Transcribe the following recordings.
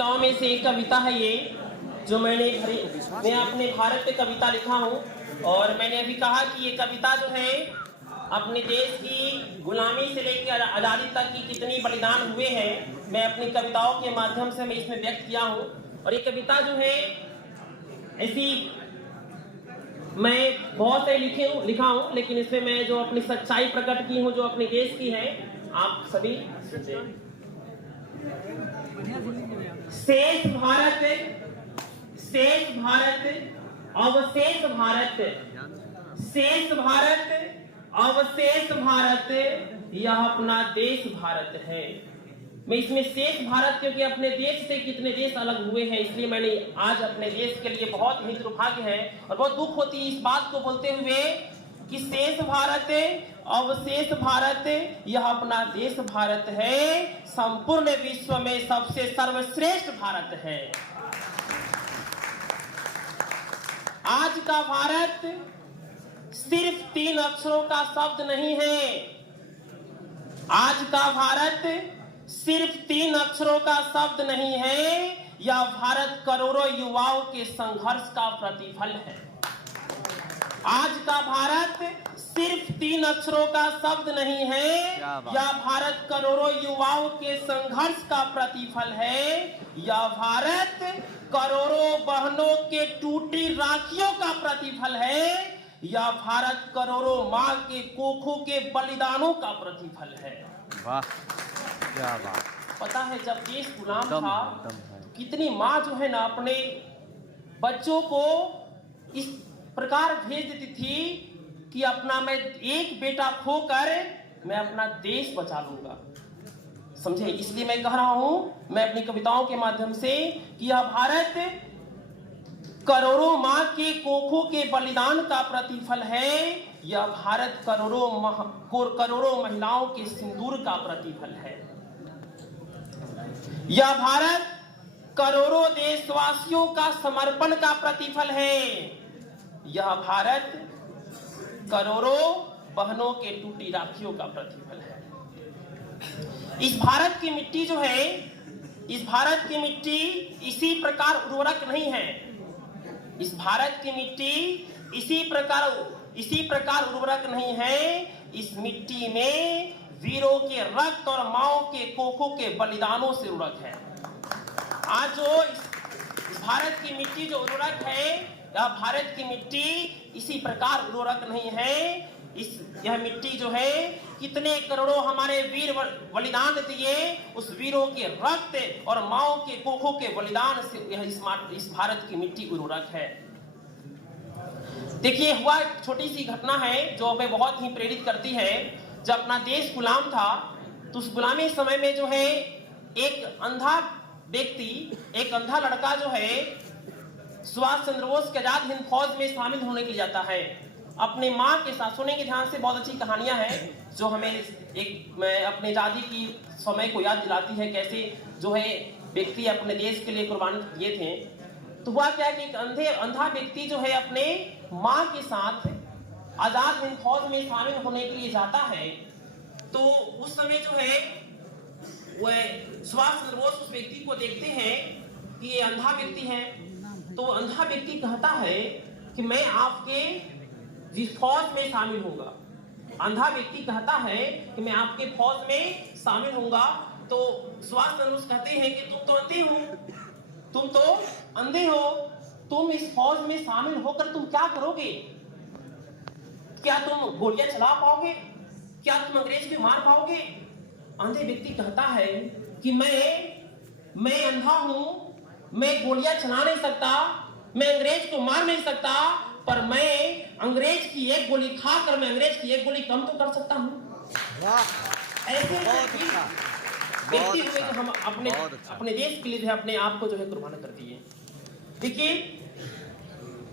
कविताओं में से एक कविता है ये, जो मैं अपने भारत पे कविता लिखा हूँ। और मैंने अभी कहा कि ये कविता जो है अपने देश की गुलामी से लेकर आज़ादी तक की कितनी बलिदान हुए हैं, मैं अपनी कविताओं के माध्यम से मैं इसमें व्यक्त किया हूँ। और ये कविता जो है ऐसी मैं बहुत से लिखा हूँ, लेकिन इसमें मैं जो अपनी सच्चाई प्रकट की हूँ जो अपने देश की है, आप सभी शेष भारत, शेष भारत, अवशेष भारत, शेष भारत, अवशेष भारत, यह अपना देश भारत है। मैं इसमें शेष भारत, क्योंकि अपने देश से कितने देश अलग हुए हैं, इसलिए मैंने आज अपने देश के लिए बहुत ही दुर्भाग्य है और बहुत दुख होती है इस बात को बोलते हुए कि शेष भारत, अवशेष भारत, यह अपना देश भारत है, संपूर्ण विश्व में सबसे सर्वश्रेष्ठ भारत है। आज का भारत सिर्फ 3 अक्षरों का शब्द नहीं है। आज का भारत सिर्फ 3 अक्षरों का शब्द नहीं है, यह भारत करोड़ों युवाओं के संघर्ष का प्रतिफल है। आज का भारत सिर्फ 3 अक्षरों का शब्द नहीं है, यह भारत करोड़ों युवाओं के संघर्ष का प्रतिफल है। यह भारत करोड़ों बहनों के टूटी राखियों का प्रतिफल है। यह भारत करोड़ों माँ के कोखों के बलिदानों का प्रतिफल है। वाह, क्या बात। पता है जब देश गुलाम था तो कितनी माँ जो है ना अपने बच्चों को इस प्रकार भेज देती थी कि अपना मैं एक बेटा खोकर मैं अपना देश बचा लूंगा। समझे? इसलिए मैं कह रहा हूं मैं अपनी कविताओं के माध्यम से कि यह भारत करोड़ों माँ के कोखों के बलिदान का प्रतिफल है। यह भारत करोड़ों महिलाओं के सिंदूर का प्रतिफल है। यह भारत करोड़ों देशवासियों का समर्पण का प्रतिफल है। यह भारत करोड़ों बहनों के टूटी राखियों का प्रतिफल है। इस भारत की मिट्टी जो है, इस भारत की मिट्टी इसी प्रकार उर्वरक नहीं है। इस भारत की मिट्टी इसी प्रकार उर्वरक नहीं है। इस मिट्टी में वीरों के रक्त और माओ के कोखों के बलिदानों से उर्वरक है। आज जो इस भारत की मिट्टी जो उर्वरक है, यह भारत की मिट्टी इसी प्रकार उर्वरक नहीं है। यह मिट्टी जो है कितने करोड़ों हमारे वीर बलिदान दिए, उस वीरों के रक्त और माओ के कोखों के बलिदान से यह इस भारत की मिट्टी उर्वरक है। देखिए, हुआ एक छोटी सी घटना है जो हमें बहुत ही प्रेरित करती है। जब अपना देश गुलाम था तो उस गुलामी समय में जो है एक अंधा व्यक्ति, एक अंधा लड़का जो है सुभाष चंद्र बोस के आजाद हिंद फौज में शामिल होने के लिए जाता है अपने माँ के साथ। सुने के ध्यान से, बहुत अच्छी कहानियां हैं जो हमें मैं अपने आजादी की समय को याद दिलाती है, कैसे जो है व्यक्ति अपने देश के लिए कुर्बानी दिए थे। तो हुआ क्या कि एक अंधा व्यक्ति जो है अपने माँ के साथ आजाद हिंद फौज में शामिल होने के लिए जाता है। तो उस समय जो है वह सुभाष चंद्र बोस उस व्यक्ति को देखते हैं कि ये अंधा व्यक्ति है। तो अंधा व्यक्ति कहता है कि मैं आपके जिस फौज में शामिल होगा। अंधा व्यक्ति कहता है कि मैं आपके फौज में शामिल होऊंगा। तो सुभाष चंद्र बोस कहते हैं कि तुम तो अंधे हो, तुम इस फौज में शामिल होकर तुम क्या करोगे? क्या तुम गोलियां चला पाओगे? क्या तुम अंग्रेज को मार पाओगे? अंधे व्यक्ति कहता है कि मैं अंधा हूं, मैं गोलियां चला नहीं सकता, मैं अंग्रेज को मार नहीं सकता, पर मैं अंग्रेज की एक गोली खाकर मैं अंग्रेज की एक गोली कम तो कर सकता हूं। ऐसे व्यक्ति हुए जो हम अपने देश के लिए अपने आप को जो है कुर्बान कर दिए। देखिए,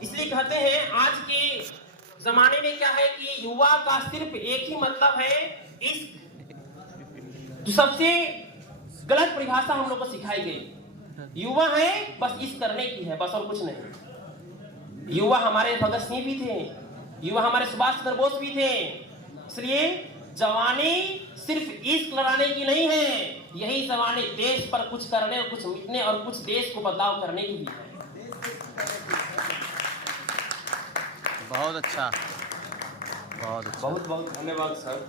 इसलिए कहते हैं आज के जमाने में क्या है कि युवा का सिर्फ एक ही मतलब है, इश्क। तो सबसे गलत परिभाषा हम लोग को सिखाई गई। युवा है बस इश्क करने की है, बस और कुछ नहीं। युवा हमारे भगत सिंह भी थे, युवा हमारे सुभाष चंद्र बोस भी थे। इसलिए जवानी सिर्फ इश्क लड़ाने की नहीं है, यही सवाल है, देश पर कुछ करने और कुछ मिटने और कुछ देश को बदलाव करने की भी है। बहुत अच्छा, बहुत अच्छा। बहुत बहुत धन्यवाद सर।